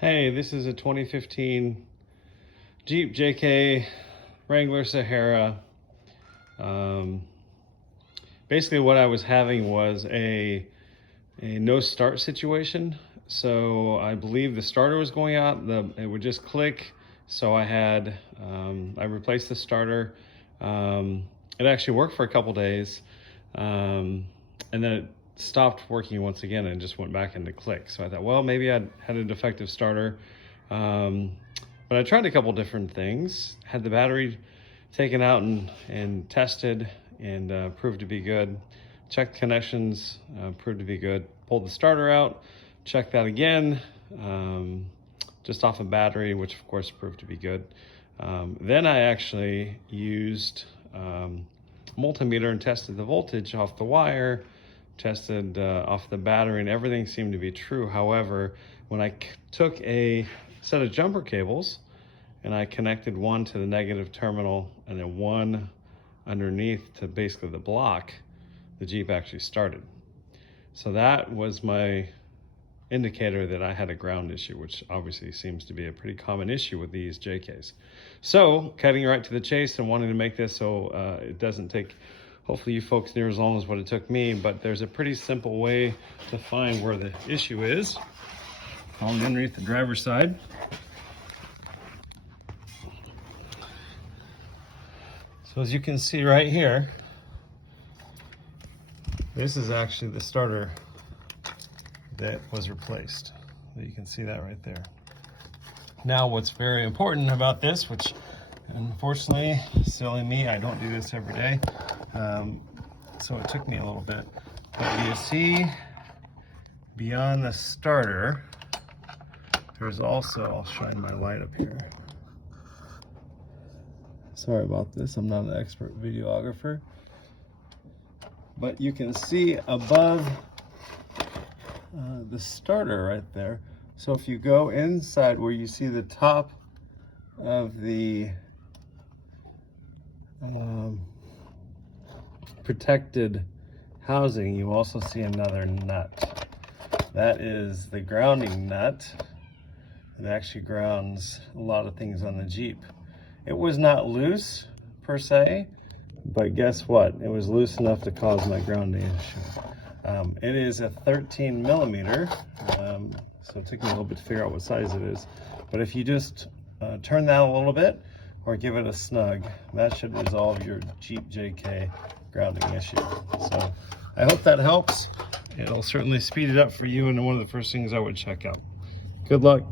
Hey, this is a 2015 Jeep JK Wrangler Sahara. Basically what I was having was a no start situation. So I believe the starter was going out, it would just click. So I replaced the starter. It actually worked for a couple days. And then it stopped working once again and just went back into click. So I thought, well, maybe I had a defective starter. But I tried a couple different things, had the battery taken out and tested, and proved to be good. Checked connections, proved to be good. Pulled the starter out, checked that again, just off a battery, which of course proved to be good. Then I actually used a multimeter and tested the voltage off the wire, tested off the battery, and everything seemed to be true. However, when I took a set of jumper cables and I connected one to the negative terminal and then one underneath to basically the block, the Jeep actually started. So that was my indicator that I had a ground issue, which obviously seems to be a pretty common issue with these JKs. So cutting right to the chase and wanting to make this so it doesn't take, hopefully you folks, near as long as what it took me, but there's a pretty simple way to find where the issue is. On underneath the driver's side. So as you can see right here, this is actually the starter that was replaced. You can see that right there. Now what's very important about this, which unfortunately, silly me, I don't do this every day, so it took me a little bit. But you see beyond the starter, there's also, I'll shine my light up here. Sorry about this, I'm not an expert videographer. But you can see above the starter right there. So if you go inside where you see the top of the protected housing, you also see another nut. That is the grounding nut. It actually grounds a lot of things on the Jeep. It was not loose per se, but guess what? It was loose enough to cause my grounding issue. It is a 13 millimeter, so it took me a little bit to figure out what size it is. But if you just turn that a little bit or give it a snug, that should resolve your Jeep JK grounding issue. So I hope that helps. It'll certainly speed it up for you, and one of the first things I would check out. Good luck.